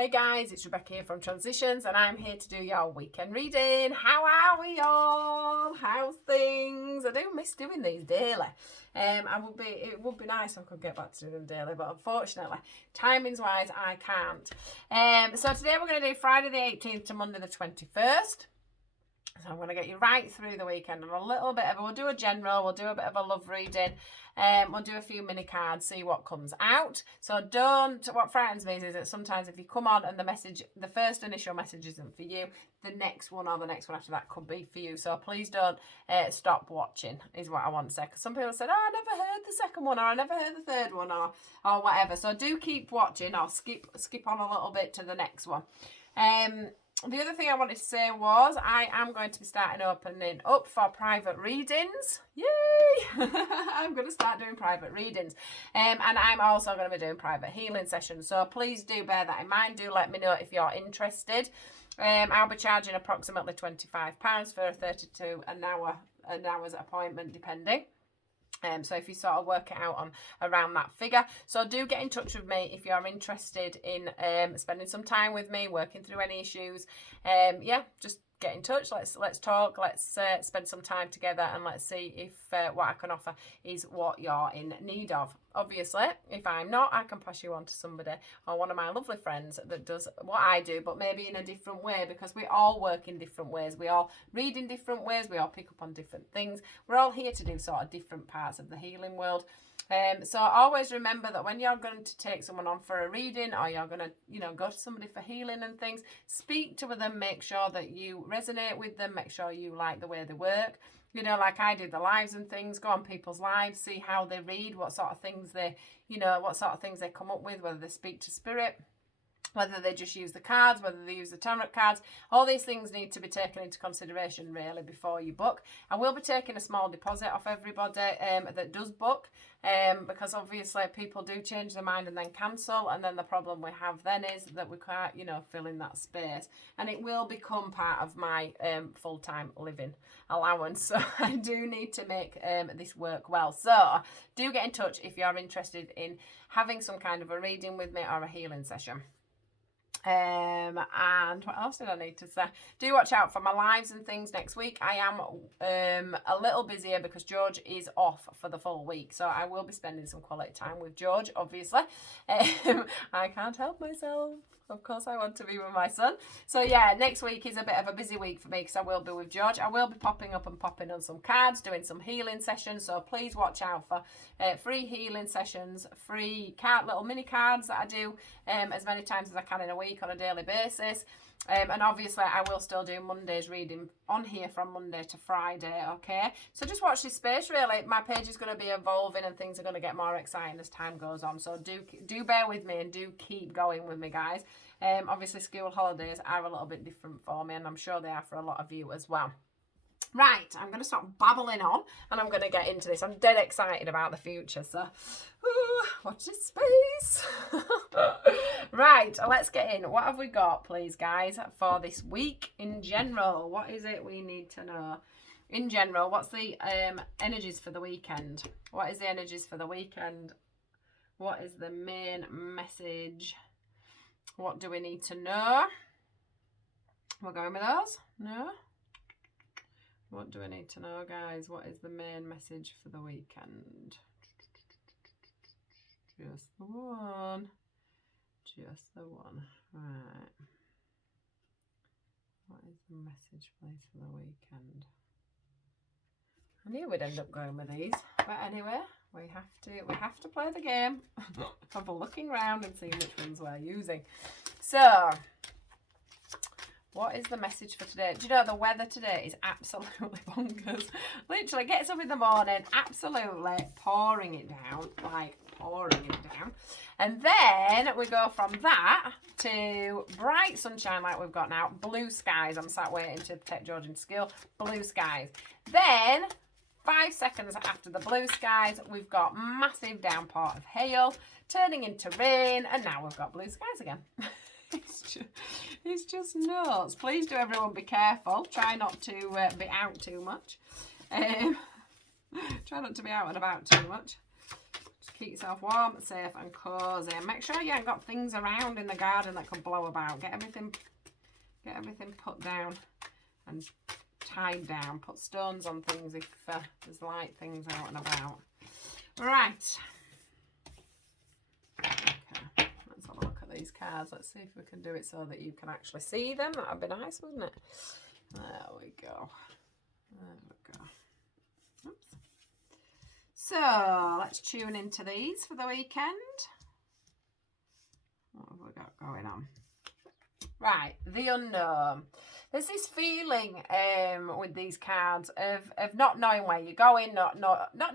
Hey guys, it's Rebecca here from Transitions and I'm here to do your weekend reading. How are we all? How's things? I do miss doing these daily. It would be nice if I could get back to doing them daily, but unfortunately, timings wise, I can't. So today we're going to do Friday the 18th to Monday the 21st. So I'm going to get you right through the weekend and we'll do a general, we'll do a bit of a love reading, we'll do a few mini cards, see what comes out. So what frightens me is that sometimes if you come on and the first initial message isn't for you, the next one or the next one after that could be for you. So please don't stop watching is what I want to say. Because some people said, oh, I never heard the second one or I never heard the third one or whatever. So do keep watching or skip on a little bit to the next one. The other thing I wanted to say was I am going to be opening up for private readings. Yay! I'm going to start doing private readings. And I'm also going to be doing private healing sessions. So please do bear that in mind. Do let me know if you're interested. I'll be charging approximately £25 for a 32 an hour's appointment, depending. So if you sort of work it out around that figure. So do get in touch with me if you're interested in spending some time with me, working through any issues. Just get in touch. Let's talk. Let's spend some time together and let's see if what I can offer is what you're in need of. Obviously, if I'm not, I can pass you on to somebody or one of my lovely friends that does what I do, but maybe in a different way, because we all work in different ways. We all read in different ways. We all pick up on different things. We're all here to do sort of different parts of the healing world. So always remember that when you're going to take someone on for a reading or you're going to, go to somebody for healing and things, speak to them, make sure that you resonate with them, make sure you like the way they work. Like I do the lives and things, go on people's lives, see how they read, what sort of things they come up with, whether they speak to spirit, whether they just use the cards, whether they use the tarot cards. All these things need to be taken into consideration really before you book. I will be taking a small deposit off everybody that does book, because obviously people do change their mind and then cancel, and then the problem we have then is that we can't fill in that space, and it will become part of my full-time living allowance. So I do need to make this work well. So do get in touch if you're interested in having some kind of a reading with me or a healing session. And what else did I need to say? Do watch out for my lives and things next week. I am a little busier because George is off for the full week, so I will be spending some quality time with George, obviously. I can't help myself. Of course I want to be with my son. So yeah, next week is a bit of a busy week for me because I will be with George. I will be popping on some cards, doing some healing sessions. So please watch out for free healing sessions, free little mini cards that I do as many times as I can in a week on a daily basis. And obviously I will still do Monday's reading on here from Monday to Friday, okay? So just watch this space really. My page is going to be evolving and things are going to get more exciting as time goes on. So do bear with me and do keep going with me, guys. Obviously school holidays are a little bit different for me and I'm sure they are for a lot of you as well. Right, I'm going to stop babbling on and I'm going to get into this. I'm dead excited about the future, so watch this space. Right, let's get in. What have we got, please, guys, for this week in general? What is it we need to know? In general, what's the energies for the weekend? What is the energies for the weekend? What is the main message? What do we need to know? We're going with those? No? What do I need to know, guys? What is the main message for the weekend? Just the one. Just the one. Right. What is the message, please, for the weekend? I knew we'd end up going with these. But anyway, we have to play the game of looking around and seeing which ones we're using. So, what is the message for today? Do you know the weather today is absolutely bonkers? Literally gets up in the morning, absolutely pouring it down, like pouring it down. And then we go from that to bright sunshine like we've got now, blue skies. I'm sat waiting to take George into school, blue skies. Then 5 seconds after the blue skies, we've got massive downpour of hail turning into rain, and now we've got blue skies again. It's just nuts. Please do everyone be careful. Try not to be out too much. Try not to be out and about too much. Just Keep yourself warm, safe and cosy. And make sure you haven't got things around in the garden that can blow about. Get everything put down and tied down. Put stones on things if there's light things out and about. Right. Okay. Let's have a look at these cards. Let's see if we can do it so that you can actually see them. That would be nice, wouldn't it? There we go. There we go. Oops. So let's tune into these for the weekend. What have we got going on? Right, the unknown. There's this feeling with these cards of not knowing where you're going, not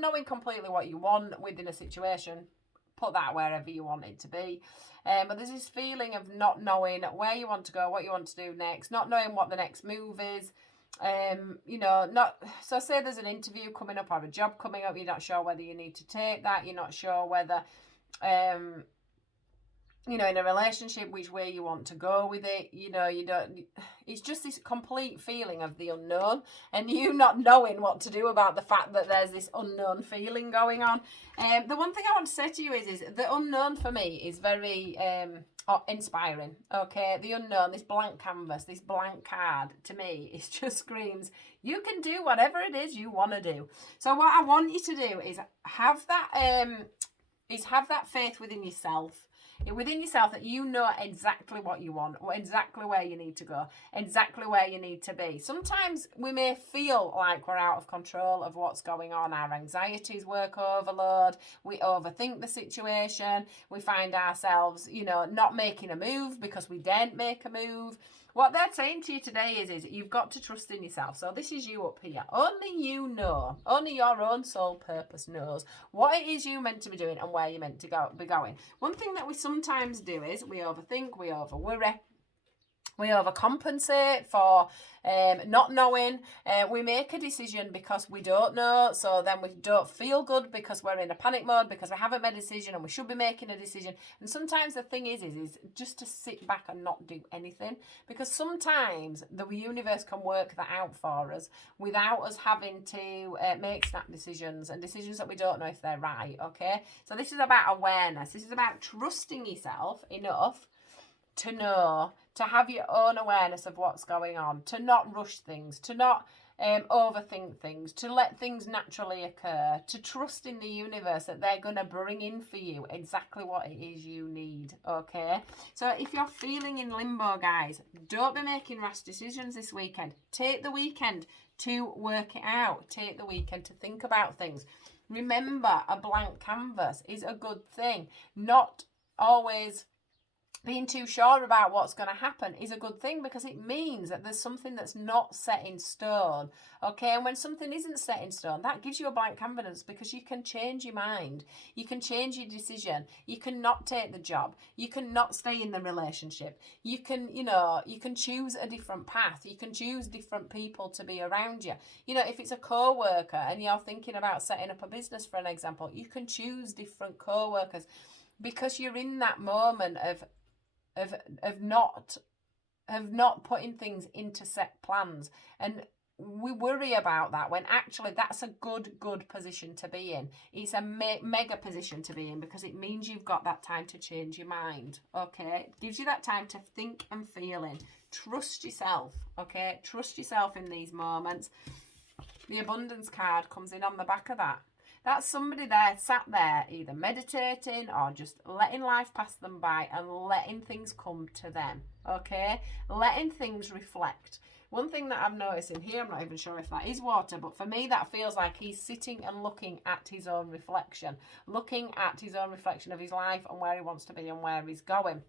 knowing completely what you want within a situation. Put that wherever you want it to be. But there's this feeling of not knowing where you want to go, what you want to do next, not knowing what the next move is. You know, so say there's an interview coming up or a job coming up, you're not sure whether you need to take that, you're not sure whether you know, in a relationship, which way you want to go with it. You know, you don't, it's just this complete feeling of the unknown and you not knowing what to do about the fact that there's this unknown feeling going on. The one thing I want to say to you is the unknown for me is very inspiring. Okay, the unknown, this blank canvas, this blank card, to me, it just screams, you can do whatever it is you want to do. So what I want you to do is have that faith within yourself. Within yourself, that you know exactly what you want, or exactly where you need to go, exactly where you need to be. Sometimes we may feel like we're out of control of what's going on. Our anxieties work overload. We overthink the situation. We find ourselves, you know, not making a move because we daren't make a move. What they're saying to you today is you've got to trust in yourself. So this is you up here. Only you know, only your own soul purpose knows what it is you're meant to be doing and where you're meant to be going. One thing that we sometimes do is we overthink, we overworry, we overcompensate for not knowing. We make a decision because we don't know. So then we don't feel good because we're in a panic mode because we haven't made a decision and we should be making a decision. And sometimes the thing is just to sit back and not do anything, because sometimes the universe can work that out for us without us having to make snap decisions and decisions that we don't know if they're right. Okay. So this is about awareness. This is about trusting yourself enough to know, to have your own awareness of what's going on, to not rush things, to not overthink things, to let things naturally occur, to trust in the universe that they're going to bring in for you exactly what it is you need, okay? So if you're feeling in limbo, guys, don't be making rash decisions this weekend. Take the weekend to work it out. Take the weekend to think about things. Remember, a blank canvas is a good thing. Not always being too sure about what's going to happen is a good thing, because it means that there's something that's not set in stone. Okay, and when something isn't set in stone, that gives you a blank canvas, because you can change your mind. You can change your decision. You can not take the job. You can not stay in the relationship. You can, you know, you can choose a different path. You can choose different people to be around you. You know, if it's a co-worker and you're thinking about setting up a business, for an example, you can choose different co-workers, because you're in that moment of not putting things into set plans. And we worry about that when actually that's a good position to be in. It's a mega position to be in, because it means you've got that time to change your mind. Okay, it gives you that time to think and feel in. Trust yourself. Okay, trust yourself in these moments. The abundance card comes in on the back of that. That's somebody there, sat there, either meditating or just letting life pass them by and letting things come to them, okay? Letting things reflect. One thing that I'm noticing here, I'm not even sure if that is water, but for me that feels like he's sitting and looking at his own reflection. Looking at his own reflection of his life and where he wants to be and where he's going.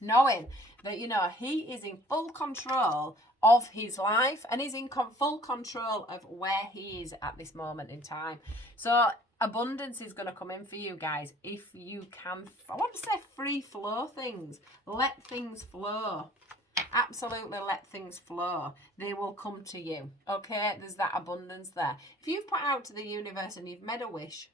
Knowing that, you know, he is in full control of his life and is in full control of where he is at this moment in time. So abundance is going to come in for you guys if you can, I want to say, free flow things. Let things flow. Absolutely let things flow. They will come to you. Okay, there's that abundance there. If you've put out to the universe and you've made a wish,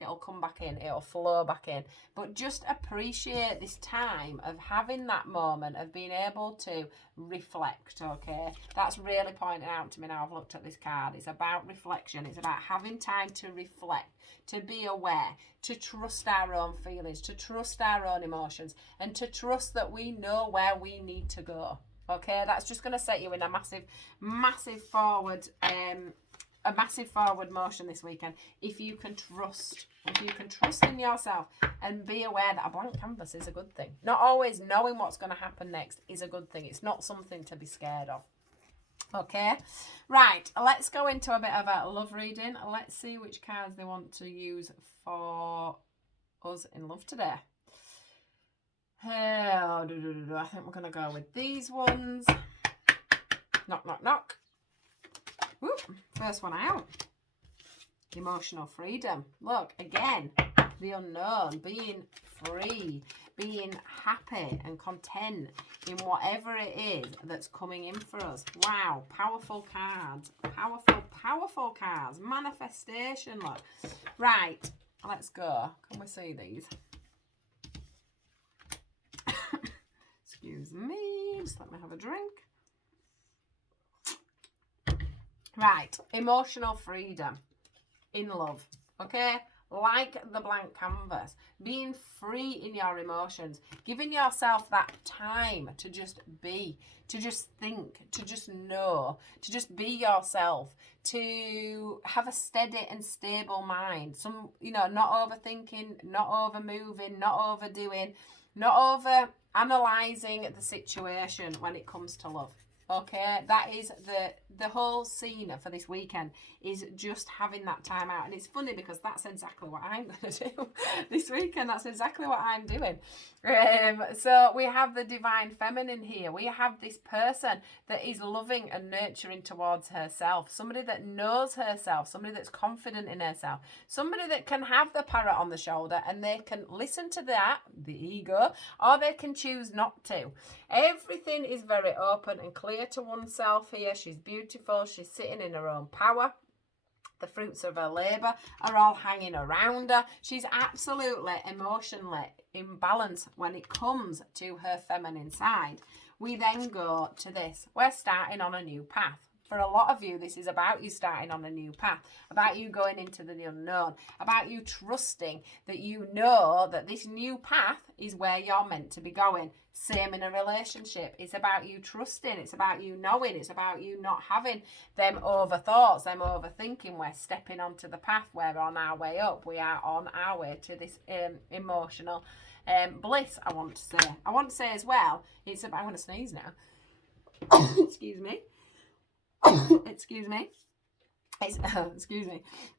it'll come back in, it'll flow back in. But just appreciate this time of having that moment of being able to reflect, okay? That's really pointing out to me now I've looked at this card. It's about reflection. It's about having time to reflect, to be aware, to trust our own feelings, to trust our own emotions, and to trust that we know where we need to go. Okay, that's just going to set you in a massive forward motion this weekend. If you can trust in yourself and be aware that a blank canvas is a good thing. Not always knowing what's going to happen next is a good thing. It's not something to be scared of. Okay, right, let's go into a bit of a love reading. Let's see which cards they want to use for us in love today. I think we're going to go with these ones. Knock, knock, knock. Whoop, first one out. Emotional freedom. Look, again, the unknown, being free, being happy and content in whatever it is that's coming in for us. Wow, powerful cards. Powerful cards. Manifestation, look. Right, let's go. Can we see these? Excuse me, just let me have a drink. Right, emotional freedom in love, okay? Like the blank canvas, being free in your emotions, giving yourself that time to just be, to just think, to just know, to just be yourself, to have a steady and stable mind. Some, not overthinking, not over moving, not overdoing, not over analysing the situation when it comes to love. Okay, that is the whole scene for this weekend, is just having that time out. And it's funny because that's exactly what I'm going to do this weekend. That's exactly what I'm doing. So we have the divine feminine here. We have this person that is loving and nurturing towards herself. Somebody that knows herself. Somebody that's confident in herself. Somebody that can have the parrot on the shoulder and they can listen to that, the ego, or they can choose not to. Everything is very open and clear to oneself here. She's beautiful. She's sitting in her own power. The fruits of her labour are all hanging around her. She's absolutely emotionally in balance when it comes to her feminine side. We then go to this. We're starting on a new path. For a lot of you, this is about you starting on a new path, about you going into the unknown, about you trusting that you know that this new path is where you're meant to be going. Same in a relationship. It's about you trusting. It's about you knowing. It's about you not having them over thoughts, them overthinking. We're stepping onto the path. We're on our way up. We are on our way to this emotional bliss, I want to say. I want to say as well, it's about, I'm going to sneeze now. Excuse me. Excuse me.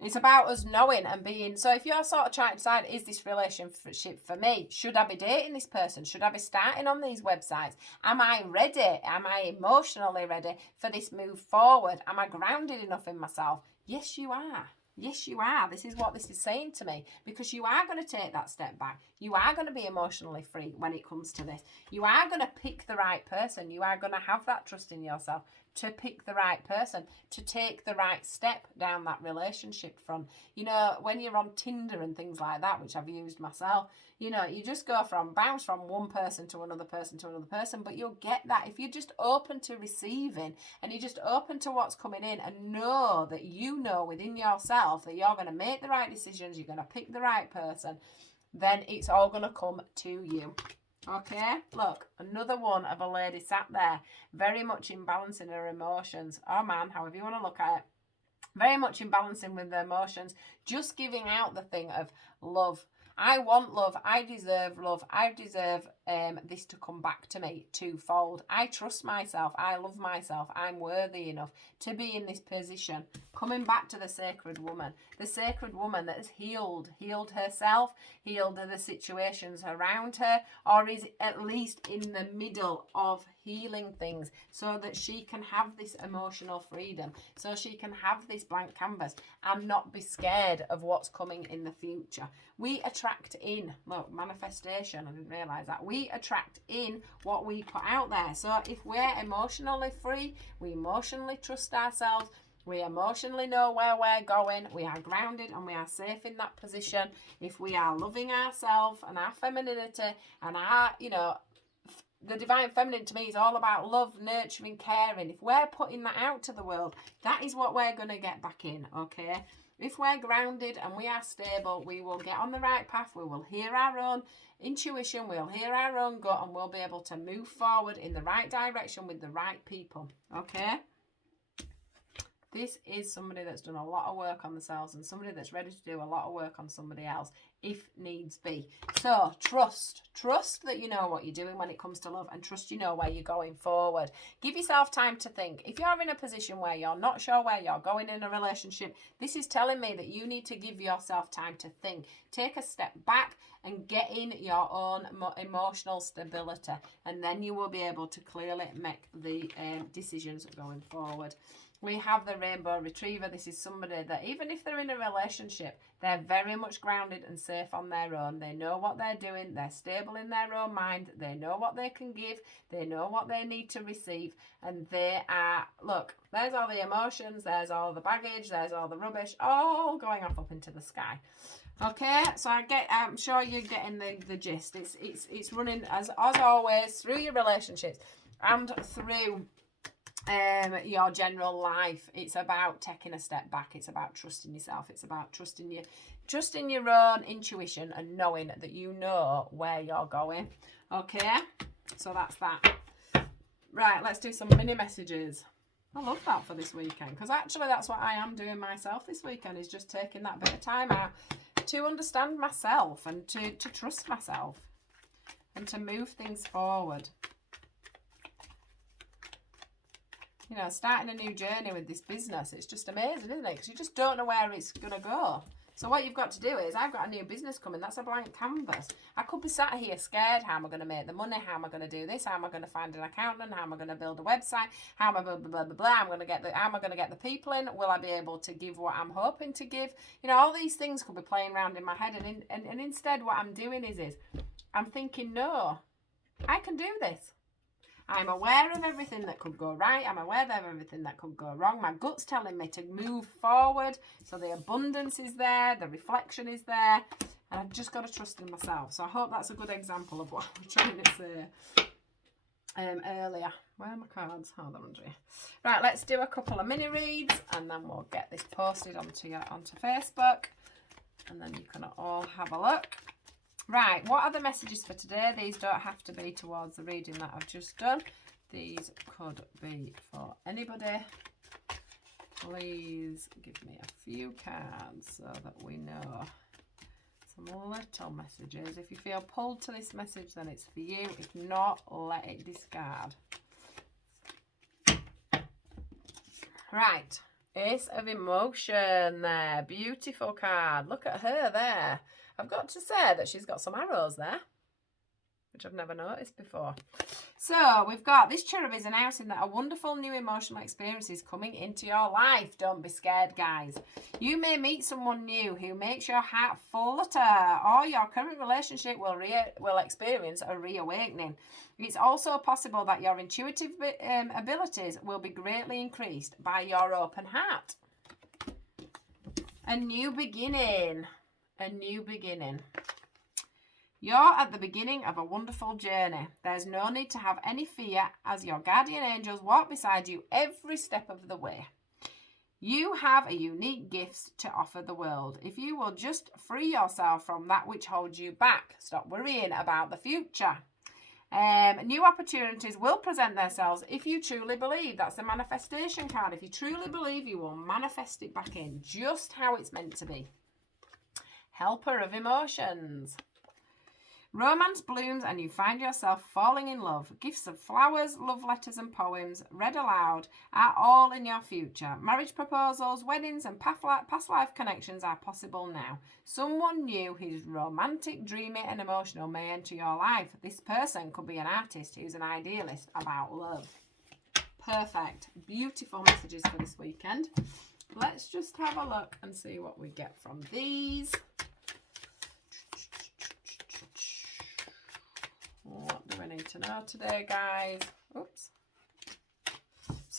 It's about us knowing and being. So if you're sort of trying to decide, is this relationship for me? Should I be dating this person? Should I be starting on these websites? Am I ready? Am I emotionally ready for this move forward? Am I grounded enough in myself? Yes, you are. Yes, you are. This is what this is saying to me, because you are going to take that step back. You are going to be emotionally free when it comes to this. You are going to pick the right person. You are going to have that trust in yourself to pick the right person, to take the right step down that relationship front. When you're on Tinder and things like that, which I've used myself, you just go bounce from one person to another person to another person, but you'll get that if you're just open to receiving and you're just open to what's coming in and know that you know within yourself that you're going to make the right decisions, you're going to pick the right person, then it's all going to come to you. Okay, look, another one of a lady sat there, very much in balancing her emotions. Oh man, however you want to look at it. Very much in balancing with the emotions, just giving out the thing of love. I want love. I deserve love. I deserve this to come back to me twofold. I trust myself. I love myself. I'm worthy enough to be in this position. Coming back to the sacred woman that has healed herself, healed the situations around her, or is at least in the middle of healing things so that she can have this emotional freedom, so she can have this blank canvas and not be scared of what's coming in the future. We attract in, look, manifestation, I didn't realise that. We attract in what we put out there. So if we're emotionally free, we emotionally trust ourselves, We emotionally know where we're going. We are grounded and we are safe in that position. If we are loving ourselves and our femininity and our, you know, the divine feminine to me is all about love, nurturing, caring. If we're putting that out to the world, that is what we're going to get back in, okay? If we're grounded and we are stable, we will get on the right path. We will hear our own intuition. We'll hear our own gut and we'll be able to move forward in the right direction with the right people, okay? This is somebody that's done a lot of work on themselves and somebody that's ready to do a lot of work on somebody else if needs be. So trust that you know what you're doing when it comes to love, and trust you know where you're going forward. Give yourself time to think. If you're in a position where you're not sure where you're going in a relationship, this is telling me that you need to give yourself time to think. Take a step back and get in your own emotional stability, and then you will be able to clearly make the decisions going forward. We have the rainbow retriever. This is somebody that even if they're in a relationship, they're very much grounded and safe on their own. They know what they're doing. They're stable in their own mind. They know what they can give. They know what they need to receive. And they are, look, there's all the emotions. There's all the baggage. There's all the rubbish, all going off up into the sky. Okay, so I'm sure you're getting the gist. It's running as always through your relationships and through your general life. It's about taking a step back. It's about trusting yourself. It's about trusting your own intuition and knowing that you know where you're going. Okay, so that's that. Right, let's do some mini messages. I love that for this weekend, because actually that's what I am doing myself this weekend, is just taking that bit of time out to understand myself and to trust myself and to move things forward. You know, starting a new journey with this business, it's just amazing, isn't it? Because you just don't know where it's going to go. So what you've got to do is, I've got a new business coming. That's a blank canvas. I could be sat here scared. How am I going to make the money? How am I going to do this? How am I going to find an accountant? How am I going to build a website? How am I blah, blah, blah, blah, blah. How am I going to get the people in? Will I be able to give what I'm hoping to give? You know, all these things could be playing around in my head. And instead what I'm doing is I'm thinking, no, I can do this. I'm aware of everything that could go right. I'm aware of everything that could go wrong. My gut's telling me to move forward. So the abundance is there. The reflection is there. And I've just got to trust in myself. So I hope that's a good example of what I was trying to say earlier. Where are my cards? Oh, they're under here. Right, let's do a couple of mini reads. And then we'll get this posted onto Facebook. And then you can all have a look. Right, what are the messages for today? These don't have to be towards the reading that I've just done. These could be for anybody. Please give me a few cards so that we know some little messages. If you feel pulled to this message, then it's for you. If not, let it discard. Right, Ace of Emotion there. Beautiful card. Look at her there. I've got to say that she's got some arrows there, which I've never noticed before. So we've got this cherub is announcing that a wonderful new emotional experience is coming into your life. Don't be scared, guys. You may meet someone new who makes your heart flutter, or your current relationship will experience a reawakening. It's also possible that your intuitive abilities will be greatly increased by your open heart. A new beginning. A new beginning. You're at the beginning of a wonderful journey. There's no need to have any fear, as your guardian angels walk beside you every step of the way. You have a unique gift to offer the world. If you will just free yourself from that which holds you back, stop worrying about the future. New opportunities will present themselves if you truly believe. That's the manifestation card. If you truly believe, you will manifest it back in just how it's meant to be. Helper of emotions. Romance blooms and you find yourself falling in love. Gifts of flowers, love letters and poems read aloud are all in your future. Marriage proposals, weddings and past life connections are possible now. Someone new who's romantic, dreamy and emotional may enter your life. This person could be an artist who's an idealist about love. Perfect. Beautiful messages for this weekend. Let's just have a look and see what we get from these. What do we need to know today, guys? Oops.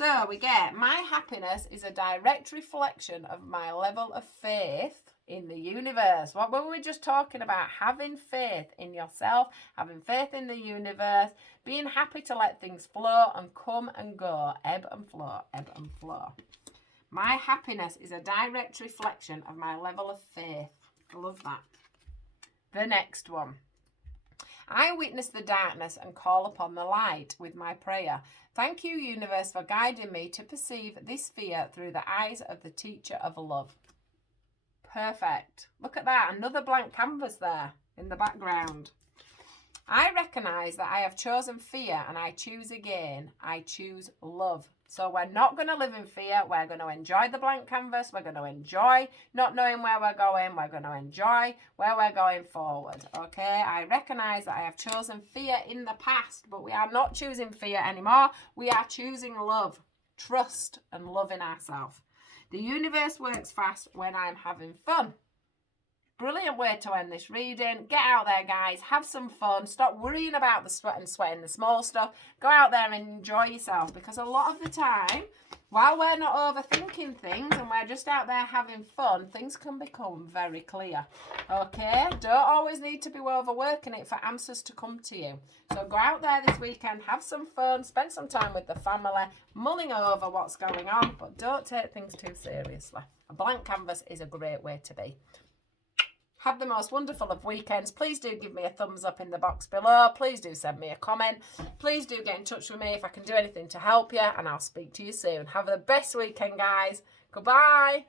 So we get, my happiness is a direct reflection of my level of faith in the universe. What were we just talking about? Having faith in yourself, having faith in the universe, being happy to let things flow and come and go, ebb and flow, ebb and flow. My happiness is a direct reflection of my level of faith. I love that. The next one. I witness the darkness and call upon the light with my prayer. Thank you, universe, for guiding me to perceive this fear through the eyes of the teacher of love. Perfect. Look at that. Another blank canvas there in the background. I recognise that I have chosen fear and I choose again. I choose love. So we're not going to live in fear. We're going to enjoy the blank canvas. We're going to enjoy not knowing where we're going. We're going to enjoy where we're going forward. Okay, I recognise that I have chosen fear in the past, but we are not choosing fear anymore. We are choosing love, trust, and loving ourselves. The universe works fast when I'm having fun. Brilliant way to end this reading. Get out there, guys. Have some fun. Stop worrying about the sweat and sweating, the small stuff. Go out there and enjoy yourself, because a lot of the time, while we're not overthinking things and we're just out there having fun, things can become very clear. Okay? Don't always need to be overworking it for answers to come to you. So go out there this weekend, have some fun, spend some time with the family, mulling over what's going on, but don't take things too seriously. A blank canvas is a great way to be. Have the most wonderful of weekends. Please do give me a thumbs up in the box below. Please do send me a comment. Please do get in touch with me if I can do anything to help you, and I'll speak to you soon. Have the best weekend, guys. Goodbye.